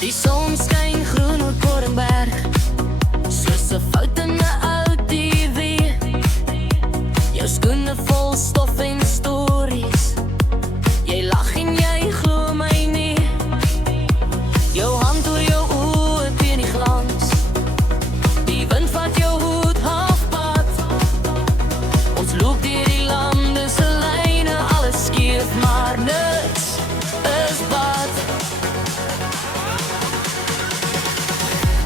Die son skyn groen oor Korenberg, soos 'n fout in 'n ou TV. Jou skoene vol stof en stories, jy lag en jy glo my nie. Jou hand oor jou oë teen die glans, die wind vat jou hoed halfpad. Ons loop deur die lande se lyne, alles skief maar niks is bad.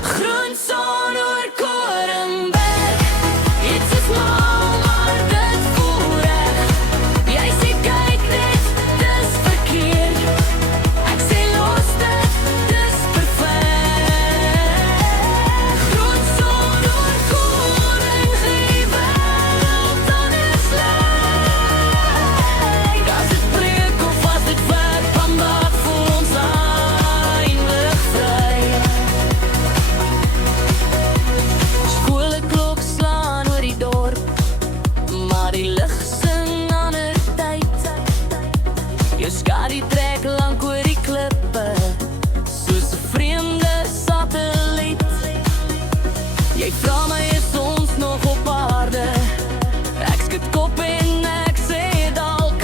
Groen son oor Korenberg, iets is mal maar dit voel reg. Jy sê kyk net, dis verkeerd, ek sê los dit, dis perfek. Groen son oor Koring, die wêreld dan is leeg. As dit breek of as dit werk, vandag voel ons eindelijk vry. Skoolklok slaan oor die dorp, maar die lig sing ander tyd. Jou skadu trek lank oor die klippe, soos 'n vreemde satelliet. Jy vra my is ons nog op aarde, ek skud kop en ek sê dalk.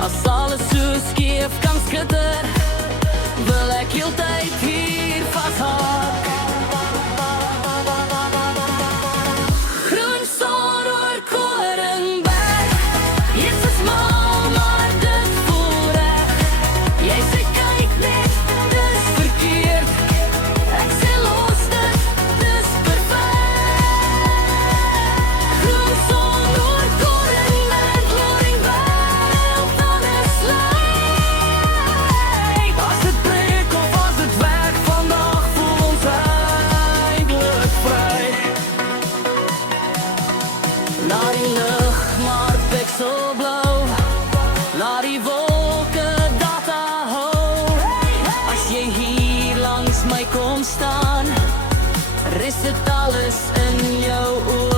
As alles so skief kan skitter, wil ek heeltyd hier vashaak. Groen son oor Korenberg, iets is mal maar dit voel reg. Jy sê kyk net, dis verkeerd, ek sê los dit, dis perfek. Groen son oor Korenberg, die wêreld dan is leeg. As dit breek of as dit werk, vandag voel ons eindelijk vry. Na die lug maar pikselblou, na die wolke data hou. As jy hier langs my kom staan, rus dit alles in jou oë.